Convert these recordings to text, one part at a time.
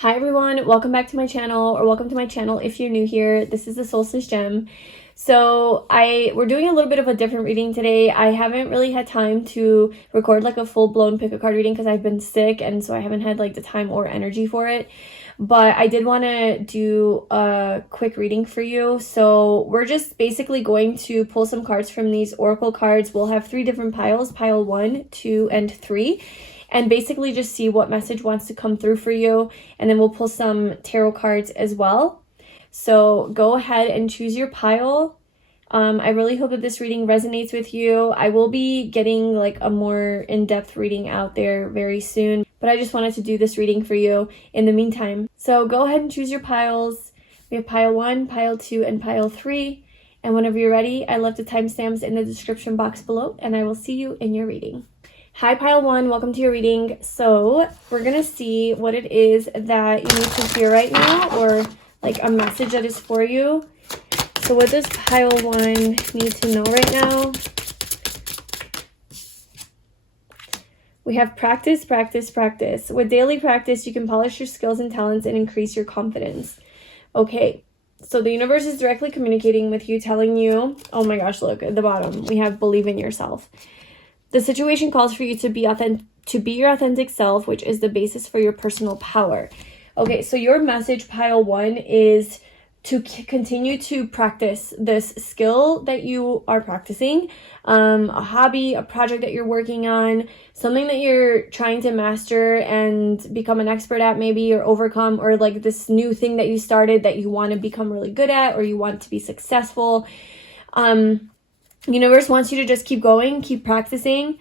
Hi everyone, welcome back to my channel, or welcome to my channel if you're new here. This is the Solstice Gem. So we're doing a little bit of a different reading today. I haven't really had time to record like a full-blown pick a card reading because I've been sick, and so I haven't had like the time or energy for it. But I did want to do a quick reading for you. So we're just basically going to pull some cards from these oracle cards. We'll have 3 different piles, pile 1, 2, and 3. And basically just see what message wants to come through for you. And then we'll pull some tarot cards as well. So go ahead and choose your pile. I really hope that this reading resonates with you. I will be getting like a more in-depth reading out there very soon, but I just wanted to do this reading for you in the meantime. So go ahead and choose your piles. We have pile 1, pile 2, and pile 3. And whenever you're ready, I left the timestamps in the description box below, and I will see you in your reading. Hi pile 1, welcome to your reading. So we're gonna see what it is that you need to hear right now, or like a message that is for you. So what does pile 1 need to know right now? We have practice, practice, practice. With daily practice, you can polish your skills and talents and increase your confidence. Okay, so the universe is directly communicating with you, telling you, oh my gosh, look at the bottom. We have believe in yourself. The situation calls for you to be your authentic self, which is the basis for your personal power. Okay, so your message, pile 1, is to continue to practice this skill that you are practicing, a hobby, a project that you're working on, something that you're trying to master and become an expert at maybe, or overcome, or like this new thing that you started that you want to become really good at, or you want to be successful. Universe wants you to just keep going, keep practicing,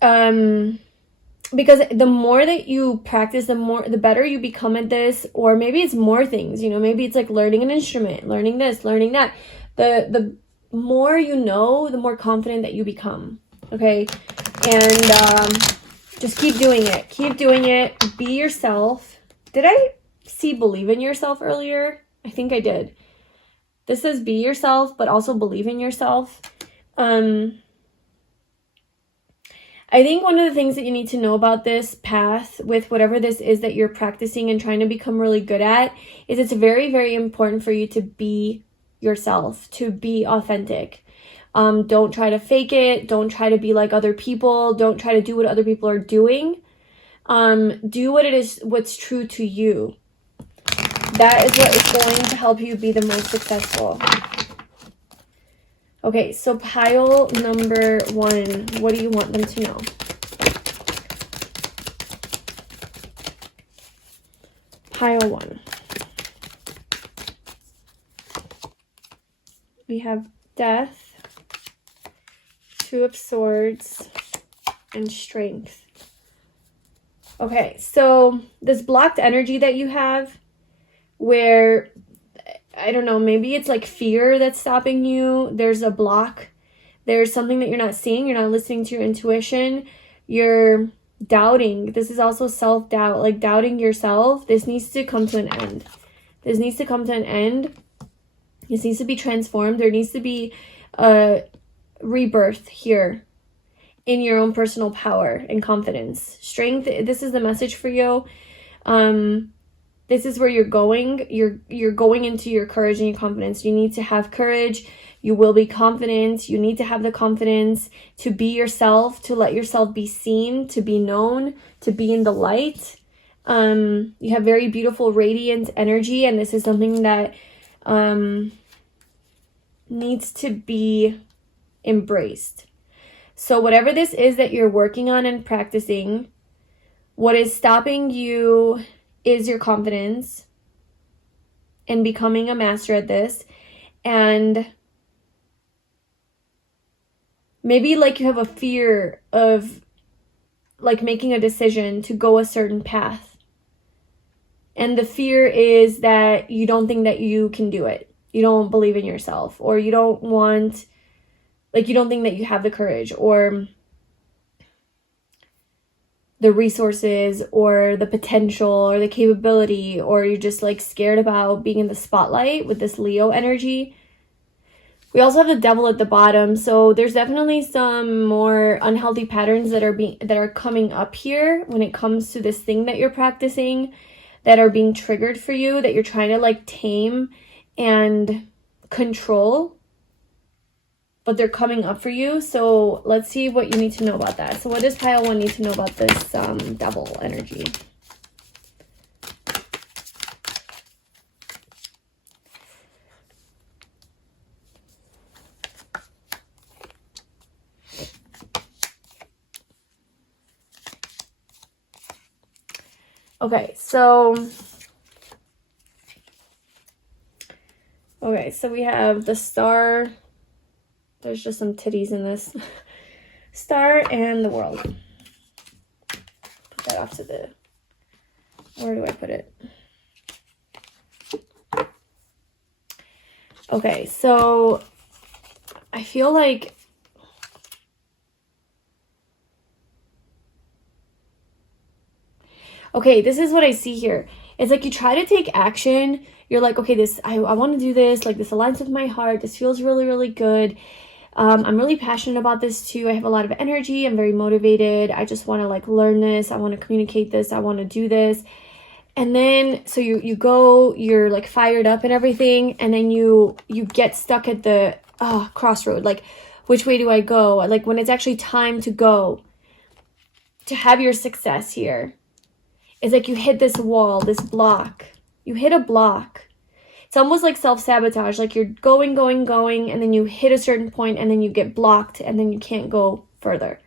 because the more that you practice, the better you become at this. Or maybe it's more things, maybe it's like learning an instrument, learning this, learning that. The more you know, the more confident that you become. Okay, and just keep doing it, be yourself. Did I see believe in yourself earlier? I think I did. This says be yourself, but also believe in yourself. I think one of the things that you need to know about this path with whatever this is that you're practicing and trying to become really good at is it's very, very important for you to be yourself, to be authentic. Don't try to fake it. Don't try to be like other people. Don't try to do what other people are doing. Do what it is, what's true to you. That is what is going to help you be the most successful. Okay, so pile number 1, what do you want them to know? Pile 1. We have death, 2 of swords, and strength. Okay, so this blocked energy that you have, where, I don't know, maybe it's like fear that's stopping you. There's a block. There's something that you're not seeing. You're not listening to your intuition. You're doubting. This is also self-doubt, like doubting yourself. This needs to come to an end. This needs to come to an end. This needs to be transformed. There needs to be a rebirth here in your own personal power and confidence. Strength, this is the message for you. This is where you're going. You're going into your courage and your confidence. You need to have courage. You will be confident. You need to have the confidence to be yourself, to let yourself be seen, to be known, to be in the light. You have very beautiful, radiant energy, and this is something that needs to be embraced. So whatever this is that you're working on and practicing, what is stopping you is your confidence and becoming a master at this. And maybe like you have a fear of like making a decision to go a certain path. And the fear is that you don't think that you can do it. You don't believe in yourself, or you don't want, like you don't think that you have the courage or the resources or the potential or the capability, or you're just like scared about being in the spotlight with this Leo energy. We also have the devil at the bottom, so there's definitely some more unhealthy patterns that are coming up here when it comes to this thing that you're practicing. that are being triggered for you, that you're trying to like tame and control, but they're coming up for you. So let's see what you need to know about that. So what does pile 1 need to know about this devil energy? Okay, so we have the Star. There's just some titties in this. Star and the World. Put that off to the... Where do I put it? Okay, so I feel like... Okay, this is what I see here. It's like you try to take action. You're like, okay, I want to do this. Like, this aligns with my heart. This feels really, really good. I'm really passionate about this too. I have a lot of energy. I'm very motivated. I just want to like learn this. I want to communicate this. I want to do this. And then, so you go, you're like fired up and everything. And then you get stuck at the crossroad. Like, which way do I go? Like, when it's actually time to go, to have your success here. It's like you hit this wall, this block. You hit a block. It's almost like self-sabotage. Like you're going, and then you hit a certain point, and then you get blocked, and then you can't go further.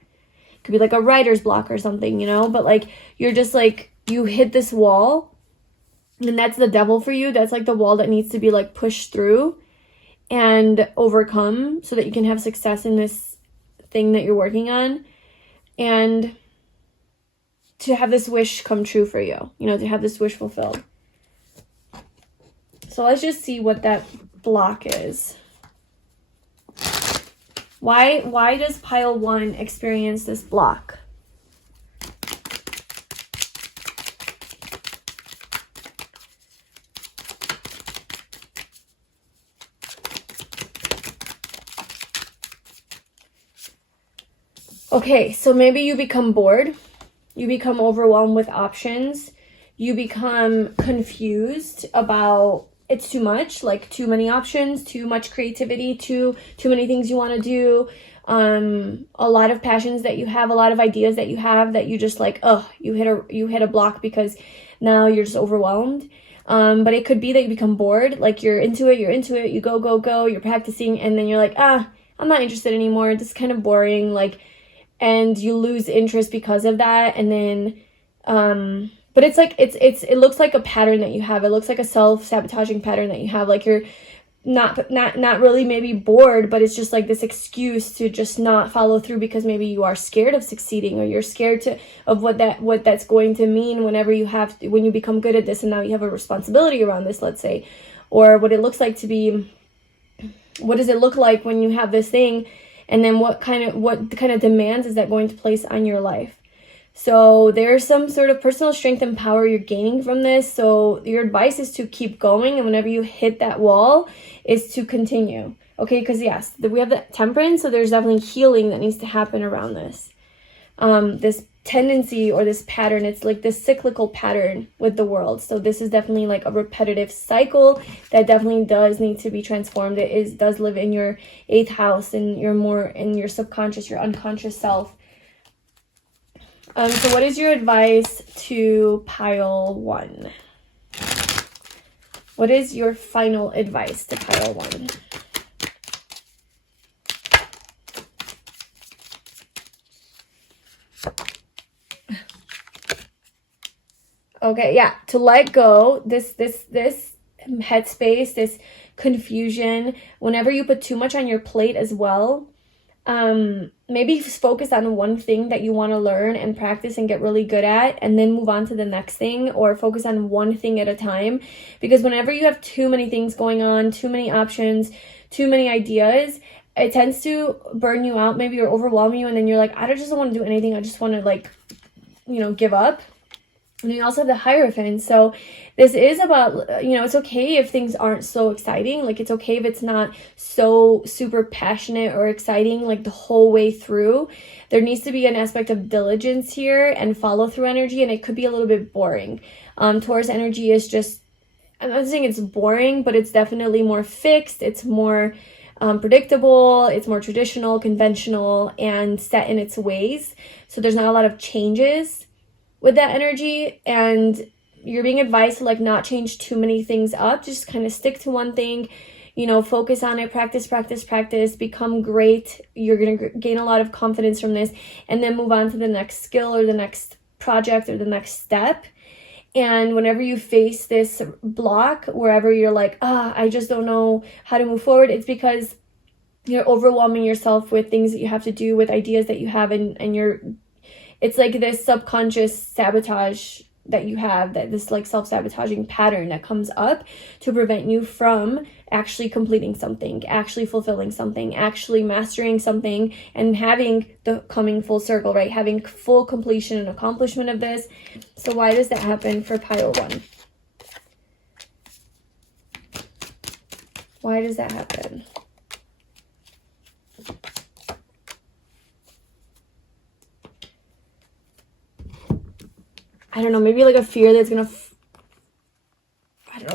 It could be like a writer's block or something, you know? But like, you're just like, you hit this wall, and that's the devil for you. That's like the wall that needs to be like pushed through and overcome so that you can have success in this thing that you're working on. And to have this wish come true for you, you know, to have this wish fulfilled. So let's just see what that block is. Why does pile 1 experience this block? Okay, so maybe you become bored. You become overwhelmed with options. You become confused about it's too much, like too many options, too much creativity, too many things you want to do. A lot of passions that you have, a lot of ideas that you have that you just like, you hit a block because now you're just overwhelmed. But it could be that you become bored, like you're into it, you go, you're practicing, and then you're like, I'm not interested anymore. This is kind of boring, like, and you lose interest because of that. And then, but it's like, it looks like a pattern that you have. It looks like a self-sabotaging pattern that you have. Like you're not really maybe bored, but it's just like this excuse to just not follow through because maybe you are scared of succeeding, or you're scared of what that's going to mean whenever when you become good at this and now you have a responsibility around this, let's say, or what it looks like to be, what does it look like when you have this thing, and then what kind of demands is that going to place on your life. So there's some sort of personal strength and power you're gaining from this. So your advice is to keep going, and whenever you hit that wall is to continue. Okay, because yes, we have the Temperance, so there's definitely healing that needs to happen around this. This tendency or this pattern, it's like this cyclical pattern with the world. So this is definitely like a repetitive cycle that definitely does need to be transformed. It does live in your 8th house, and you're more in your subconscious, your unconscious self. So what is your advice to pile 1? What is your final advice to pile 1? Okay, yeah, to let go, this headspace, this confusion, whenever you put too much on your plate as well, maybe focus on one thing that you want to learn and practice and get really good at, and then move on to the next thing, or focus on one thing at a time. Because whenever you have too many things going on, too many options, too many ideas, it tends to burn you out maybe, or overwhelm you, and then you're like, I just don't want to do anything. I just want to, like, give up. And you also have the Hierophant. So this is about, you know, it's okay if things aren't so exciting. Like, it's okay if it's not so super passionate or exciting, like, the whole way through. There needs to be an aspect of diligence here and follow through energy, and it could be a little bit boring. Taurus energy is just, I'm not saying it's boring, but it's definitely more fixed. It's more predictable. It's more traditional, conventional, and set in its ways. So there's not a lot of changes with that energy, and you're being advised to, like, not change too many things up. Just kind of stick to one thing, you know, focus on it, practice, become great. You're going to gain a lot of confidence from this, and then move on to the next skill or the next project or the next step. And whenever you face this block, wherever you're like, I just don't know how to move forward, it's because you're overwhelming yourself with things that you have to do, with ideas that you have, and it's like this subconscious sabotage that you have, that this, like, self-sabotaging pattern that comes up to prevent you from actually completing something, actually fulfilling something, actually mastering something, and having the coming full circle, right? Having full completion and accomplishment of this. So why does that happen for pile 1? Why does that happen? I don't know, maybe like a fear that's gonna,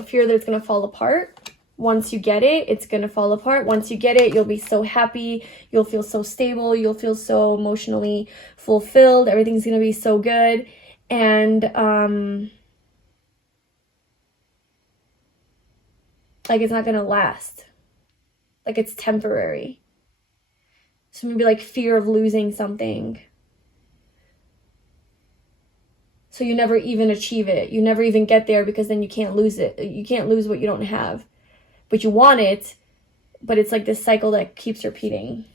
fear that it's gonna fall apart. Once you get it, it's gonna fall apart. Once you get it, you'll be so happy. You'll feel so stable. You'll feel so emotionally fulfilled. Everything's gonna be so good. And, like, it's not gonna last. Like, it's temporary. So maybe, like, fear of losing something. So you never even achieve it. You never even get there, because then you can't lose it. You can't lose what you don't have. But you want it, but it's like this cycle that keeps repeating.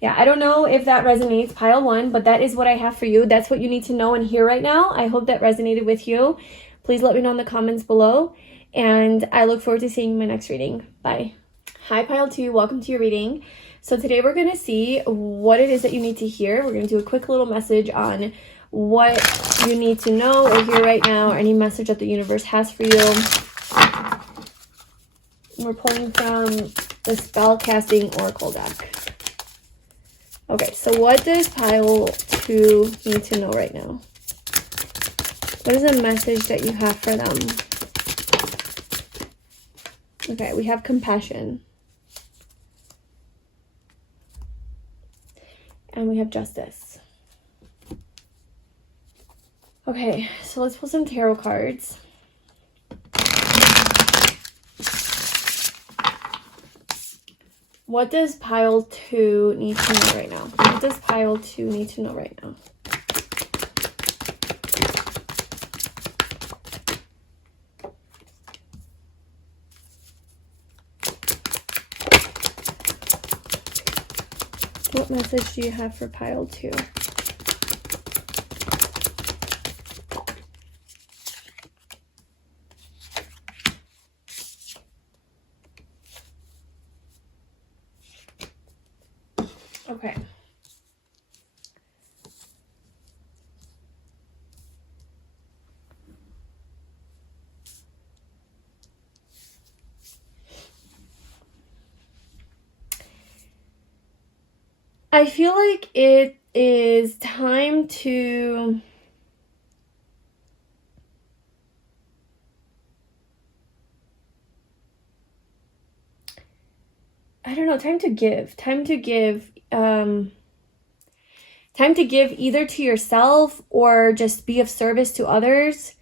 Yeah, I don't know if that resonates, pile 1, but that is what I have for you. That's what you need to know and hear right now. I hope that resonated with you. Please let me know in the comments below, and I look forward to seeing you in my next reading. Bye. Hi, pile 2. Welcome to your reading. So today we're going to see what it is that you need to hear. We're going to do a quick little message on what you need to know or hear right now, or any message that the universe has for you. We're pulling from the Spellcasting Oracle deck. Okay, so what does pile 2 need to know right now? What is the message that you have for them? Okay, we have compassion. And we have justice. Okay, so let's pull some tarot cards. What does pile 2 need to know right now? What does pile 2 need to know right now? What message do you have for pile 2? Okay. I feel like it is time to time to give. Time to give either to yourself or just be of service to others.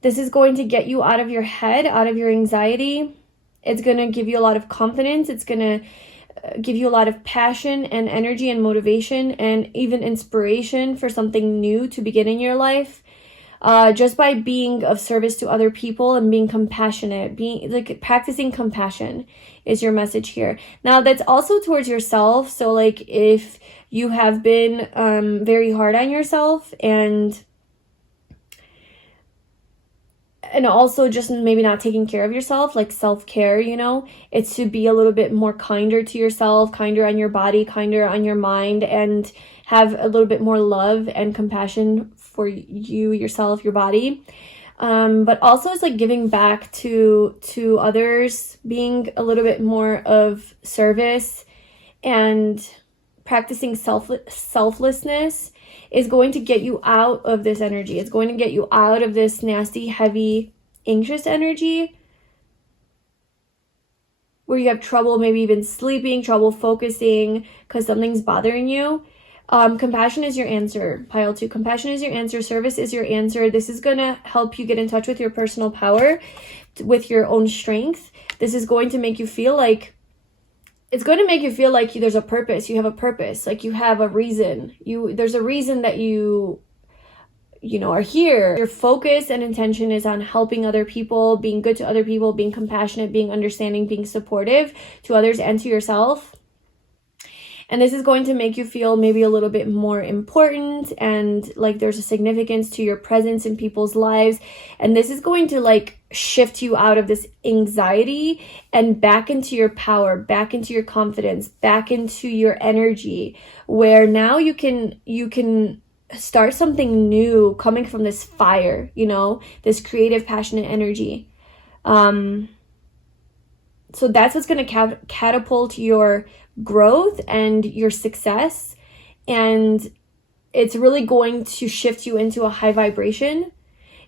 This is going to get you out of your head, out of your anxiety. It's going to give you a lot of confidence. It's going to give you a lot of passion and energy and motivation and even inspiration for something new to begin in your life. Just by being of service to other people and being compassionate, practicing compassion is your message here. Now, that's also towards yourself. So, like, if you have been very hard on yourself and also just maybe not taking care of yourself, like self-care, it's to be a little bit more kinder to yourself, kinder on your body, kinder on your mind, and have a little bit more love and compassion for you, yourself, your body. But also it's like giving back to others, being a little bit more of service, and practicing selflessness is going to get you out of this energy. It's going to get you out of this nasty, heavy, anxious energy where you have trouble maybe even sleeping, trouble focusing because something's bothering you. Compassion is your answer, pile 2. Compassion is your answer. Service is your answer. This is going to help you get in touch with your personal power, with your own strength. This is going to make you feel like, it's going to make you feel like there's a purpose. You have a purpose. Like you have a reason. There's a reason that you are here. Your focus and intention is on helping other people, being good to other people, being compassionate, being understanding, being supportive to others and to yourself. And this is going to make you feel maybe a little bit more important, and like there's a significance to your presence in people's lives. And this is going to like shift you out of this anxiety and back into your power, back into your confidence, back into your energy, where now you can start something new coming from this fire, this creative, passionate energy. So that's what's going to catapult your growth and your success, and it's really going to shift you into a high vibration.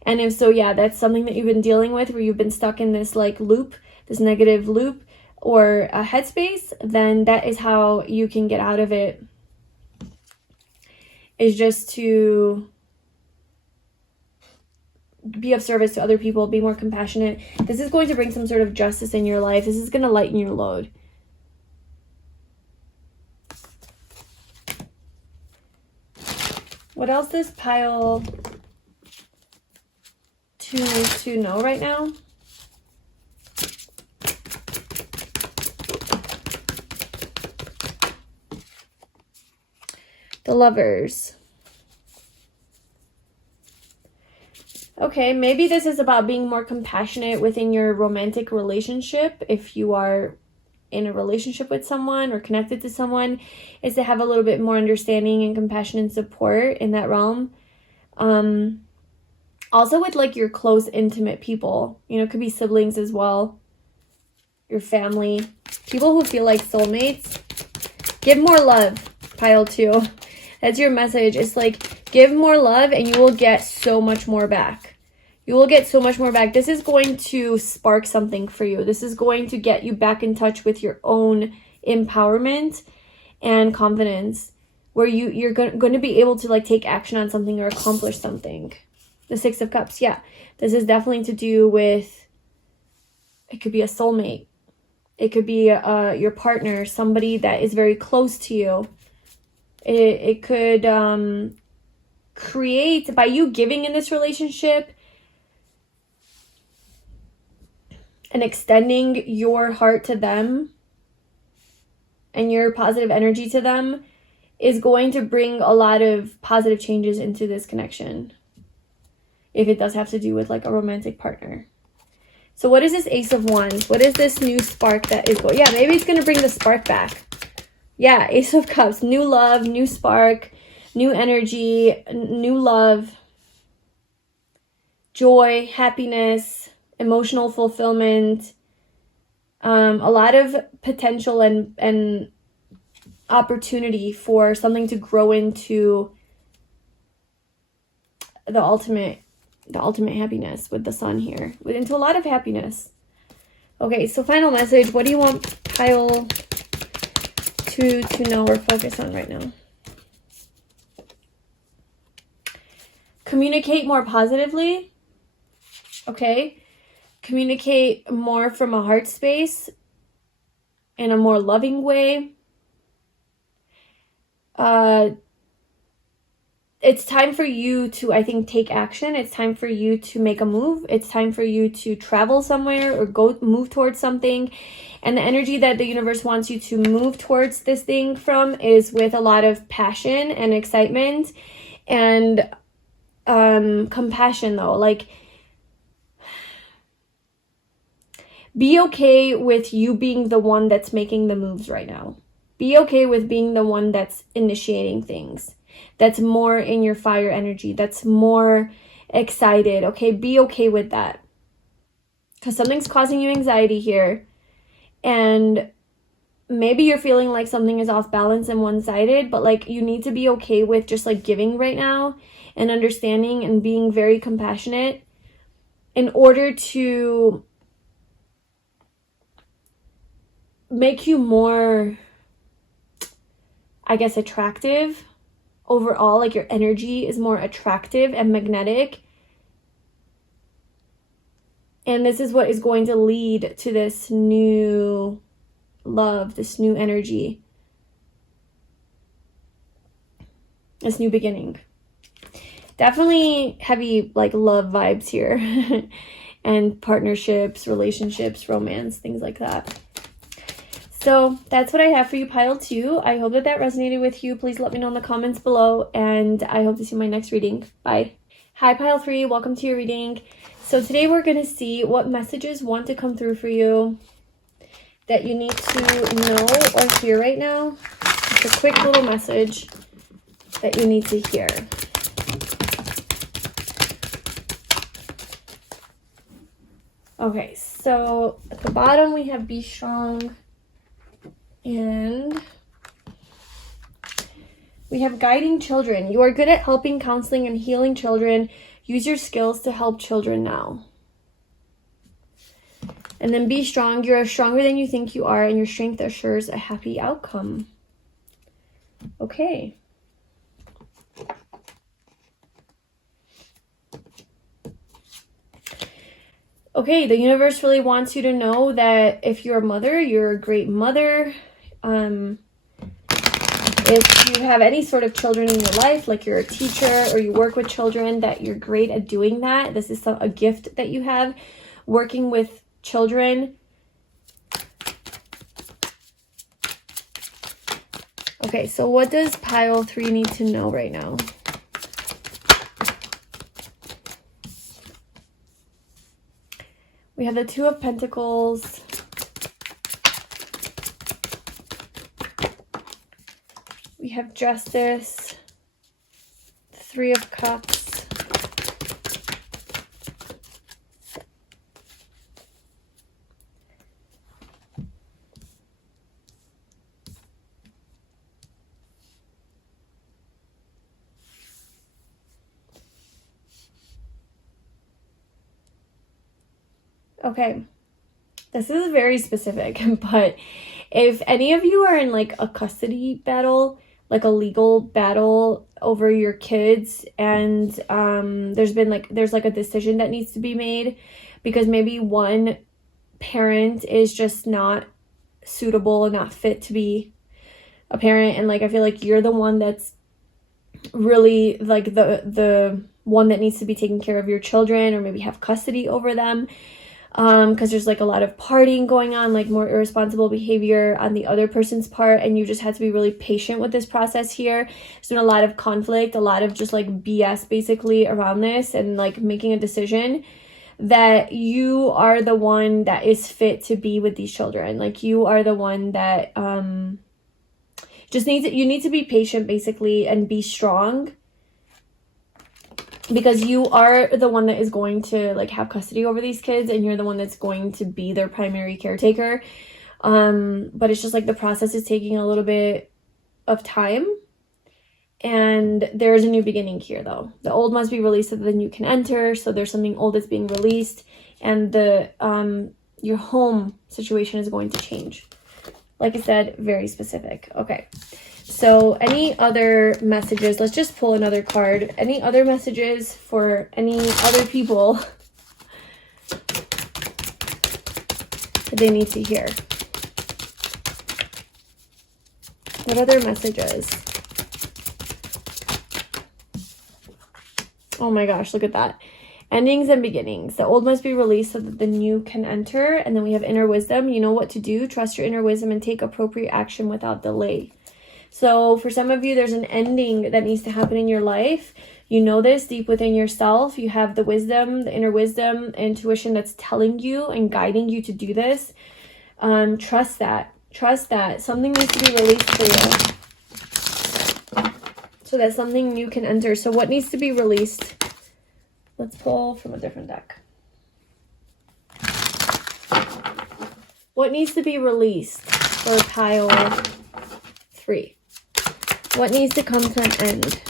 And if so, yeah, that's something that you've been dealing with, where you've been stuck in this like loop, this negative loop or a headspace, then that is how you can get out of it, is just to be of service to other people, be more compassionate. This is going to bring some sort of justice in your life. This is going to lighten your load. What else does pile 2 needs to know right now? The Lovers. Okay, maybe this is about being more compassionate within your romantic relationship. If you are in a relationship with someone or connected to someone, is to have a little bit more understanding and compassion and support in that realm. Also with like your close, intimate people, it could be siblings as well, your family, people who feel like soulmates. Give more love, pile 2. That's your message. It's like, give more love and you will get so much more back. You will get so much more back. This is going to spark something for you. This is going to get you back in touch with your own empowerment and confidence, where you're going to be able to like take action on something or accomplish something. The 6 of Cups. Yeah, this is definitely to do with, it could be a soulmate. It could be your partner, somebody that is very close to you. It could create, by you giving in this relationship and extending your heart to them and your positive energy to them, is going to bring a lot of positive changes into this connection, if it does have to do with like a romantic partner. So what is this Ace of Wands? What is this new spark that is going? Yeah, maybe it's going to bring the spark back. Yeah, Ace of Cups, new love, new spark, new energy, new love, joy, happiness, emotional fulfillment, a lot of potential and opportunity for something to grow into the ultimate happiness with the Sun here, into a lot of happiness. Okay, so final message. What do you want pile 2 to know or focus on right now? Communicate more positively. Okay. Communicate more from a heart space in a more loving way. It's time for you to, I think, take action. It's time for you to make a move. It's time for you to travel somewhere or move towards something. And the energy that the universe wants you to move towards this thing from is with a lot of passion and excitement and compassion, though. Like, be okay with you being the one that's making the moves right now. Be okay with being the one that's initiating things. that's more in your fire energy, that's more excited. Okay, be okay with that, because something's causing you anxiety here, and maybe you're feeling like something is off balance and one-sided, but like you need to be okay with just like giving right now and understanding and being very compassionate in order to make you more, I guess, attractive overall. Like your energy is more attractive and magnetic. And this is what is going to lead to this new love, this new energy, this new beginning. Definitely heavy like love vibes here and partnerships, relationships, romance, things like that. So that's what I have for you, pile 2. I hope that resonated with you. Please let me know in the comments below, and I hope to see you in my next reading. Bye. Hi, pile 3. Welcome to your reading. So today we're going to see what messages want to come through for you that you need to know or hear right now. Just a quick little message that you need to hear. Okay, so at the bottom we have be strong. And we have guiding children. You are good at helping, counseling, and healing children. Use your skills to help children now. And then be strong. You are stronger than you think you are, and your strength assures a happy outcome. Okay. Okay, the universe really wants you to know that if you're a mother, you're a great mother. If you have any sort of children in your life, like you're a teacher or you work with children, that you're great at doing that. This is a gift that you have, working with children. Okay, so what does pile 3 need to know right now? We have the 2 of Pentacles. We have Justice, 3 of Cups, okay, this is very specific, but if any of you are in like a custody battle, like a legal battle over your kids, and there's like a decision that needs to be made because maybe one parent is just not suitable and not fit to be a parent, and like I feel like you're the one that's really like the one that needs to be taking care of your children or maybe have custody over them. Because there's like a lot of partying going on, like more irresponsible behavior on the other person's part, and you just have to be really patient with this process here. There's been a lot of conflict, a lot of just like BS basically around this, and like making a decision that you are the one that is fit to be with these children. Like you are the one that you need to be patient basically and be strong, because you are the one that is going to like have custody over these kids, and you're the one that's going to be their primary caretaker. But it's just like the process is taking a little bit of time, and there's a new beginning here though. The old must be released so that the new can enter. So there's something old that's being released, and the your home situation is going to change. Like I said, very specific. Okay. So any other messages? Let's just pull another card. Any other messages for any other people that they need to hear? What other messages? Oh my gosh, look at that. Endings and beginnings. The old must be released so that the new can enter. And then we have inner wisdom. You know what to do. Trust your inner wisdom and take appropriate action without delay. So for some of you, there's an ending that needs to happen in your life. You know this deep within yourself. You have the wisdom, the inner wisdom, intuition that's telling you and guiding you to do this. Trust that. Trust that. Something needs to be released for you. so that something new can enter. So what needs to be released? Let's pull from a different deck. What needs to be released for pile 3? What needs to come to an end?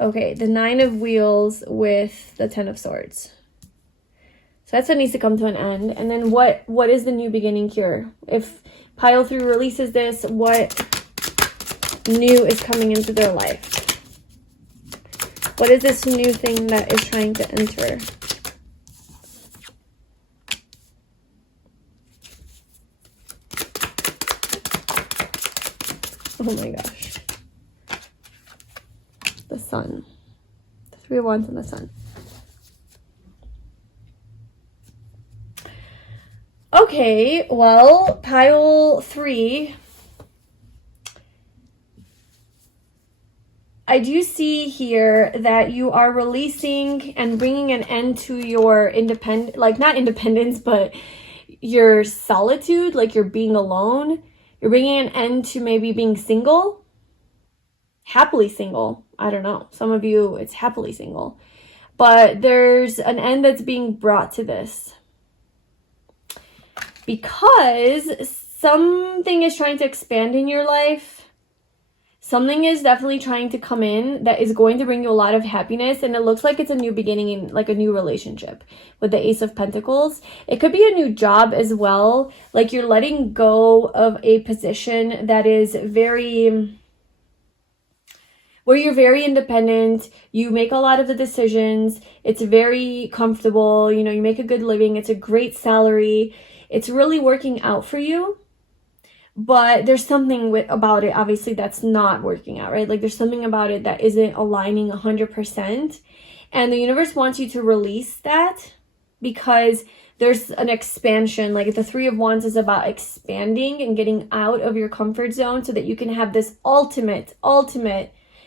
Okay, the 9 of Wheels with the 10 of Swords. So that's what needs to come to an end. And then what is the new beginning here? If pile 3 releases this, what new is coming into their life? What is this new thing that is trying to enter? Oh my gosh. The Sun. The 3 of Wands and the Sun. Okay, well, pile 3. I do see here that you are releasing and bringing an end to your independent, like not independence, but your solitude, like you're being alone. You're bringing an end to maybe being single, happily single. I don't know. Some of you, it's happily single. But there's an end that's being brought to this. Because something is trying to expand in your life. Something is definitely trying to come in that is going to bring you a lot of happiness. And it looks like it's a new beginning in like a new relationship with the Ace of Pentacles. It could be a new job as well. Like you're letting go of a position that is where you're very independent. You make a lot of the decisions. It's very comfortable. You know, you make a good living. It's a great salary. It's really working out for you. But there's something about it, obviously, that's not working out, right? Like there's something about it that isn't aligning 100%. And the universe wants you to release that because there's an expansion. Like the 3 of Wands is about expanding and getting out of your comfort zone so that you can have this ultimate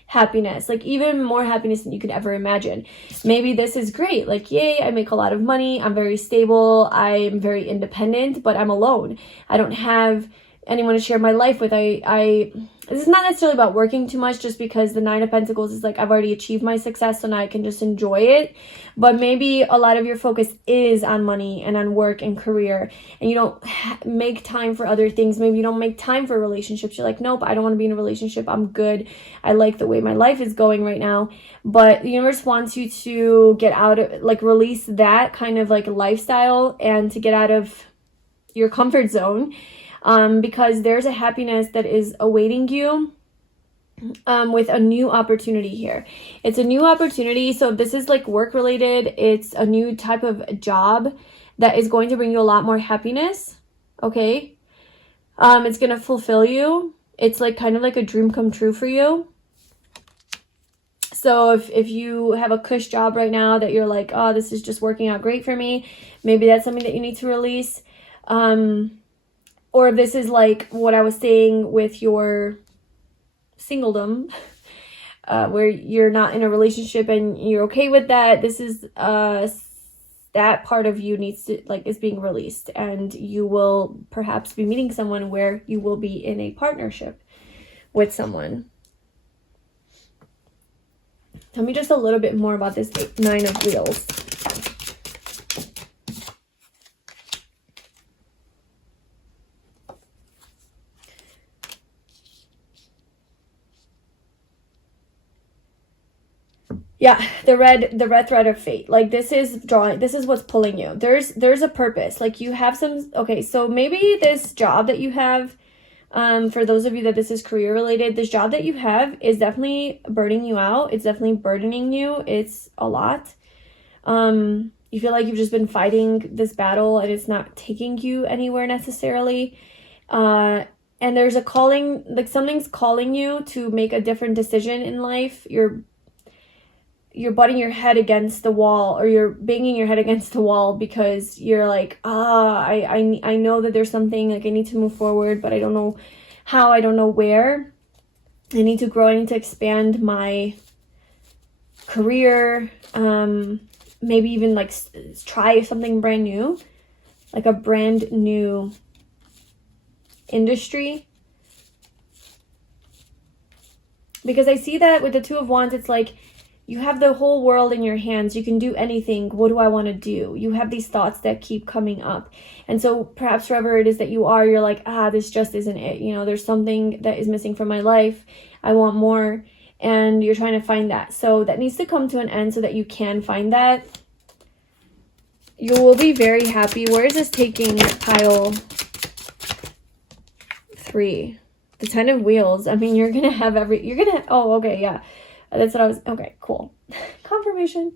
happiness, like even more happiness than you could ever imagine. Maybe this is great. Like, yay, I make a lot of money. I'm very stable. I'm very independent, but I'm alone. I don't have anyone to share my life with. This is not necessarily about working too much, just because the 9 of Pentacles is like, I've already achieved my success, so now I can just enjoy it. But maybe a lot of your focus is on money and on work and career, and you don't make time for other things. Maybe you don't make time for relationships. You're like, nope, I don't want to be in a relationship. I'm good. I like the way my life is going right now. But the universe wants you to get out of, like, release that kind of like lifestyle and to get out of your comfort zone. Because there's a happiness that is awaiting you with a new opportunity here. It's a new opportunity. So if this is like work related, it's a new type of job that is going to bring you a lot more happiness. Okay. It's going to fulfill you. It's like kind of like a dream come true for you. So if you have a cush job right now that you're like, oh, this is just working out great for me, maybe that's something that you need to release. Or this is like what I was saying with your singledom, where you're not in a relationship and you're okay with that. This is that part of you needs to, like, is being released, and you will perhaps be meeting someone where you will be in a partnership with someone. Tell me just a little bit more about this 9 of Wheels. Yeah, the red thread of fate. Like this is what's pulling you. There's a purpose. Like you have some, okay, so maybe this job that you have, for those of you that this is career related, this job that you have is definitely burning you out. It's definitely burdening you. It's a lot. You feel like you've just been fighting this battle and it's not taking you anywhere necessarily. And there's a calling, like something's calling you to make a different decision in life. You're butting your head against the wall, or you're banging your head against the wall because you're like, I know that there's something, like I need to move forward, but I don't know how, I don't know where. I need to grow, I need to expand my career, maybe even like try something brand new, like a brand new industry. Because I see that with the Two of Wands, it's like you have the whole world in your hands. You can do anything. What do I want to do? You have these thoughts that keep coming up. And so perhaps wherever it is that you are, you're like, this just isn't it. You know, there's something that is missing from my life. I want more. And you're trying to find that. So that needs to come to an end so that you can find that. You will be very happy. Where is this taking pile 3? The 10 of Wheels. I mean, you're going to have oh, okay, yeah. That's what I was, okay, cool. Confirmation.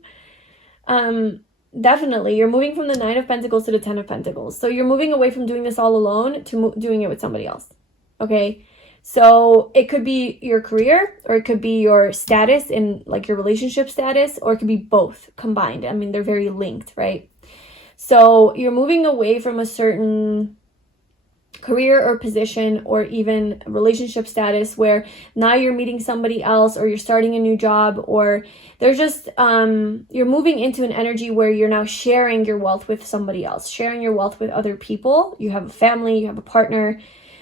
Definitely, you're moving from the 9 of Pentacles to the 10 of Pentacles. So you're moving away from doing this all alone to doing it with somebody else. Okay? So it could be your career, or it could be your status in like your relationship status, or it could be both combined. I mean, they're very linked, right? So you're moving away from a certain career or position, or even relationship status, where now you're meeting somebody else, or you're starting a new job, or there's just you're moving into an energy where you're now sharing your wealth with somebody else, sharing your wealth with other people. You have a family, you have a partner,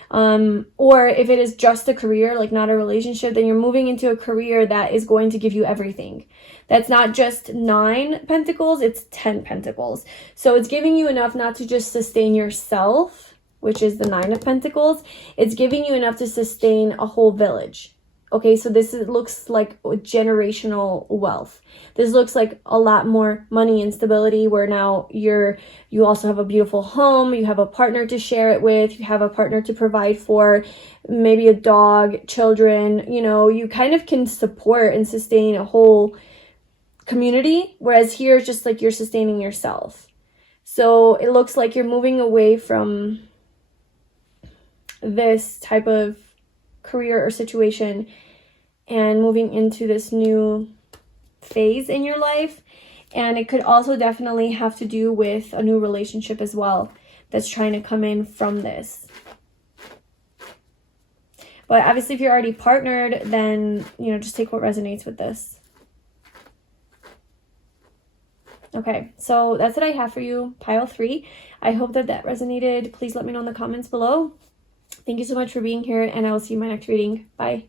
or if it is just a career, like not a relationship, then you're moving into a career that is going to give you everything. That's not just 9 pentacles, it's 10 pentacles. So it's giving you enough not to just sustain yourself, which is the 9 of Pentacles. It's giving you enough to sustain a whole village. Okay, so looks like generational wealth. This looks like a lot more money and stability, where now you also have a beautiful home, you have a partner to share it with, you have a partner to provide for, maybe a dog, children, you know, you kind of can support and sustain a whole community, whereas here it's just like you're sustaining yourself. So it looks like you're moving away from this type of career or situation and moving into this new phase in your life. And it could also definitely have to do with a new relationship as well that's trying to come in from this. But obviously if you're already partnered, then, you know, just take what resonates with this. Okay, so that's what I have for you, pile 3. I hope that resonated. Please let me know in the comments below. Thank you so much for being here, and I will see you in my next reading. Bye.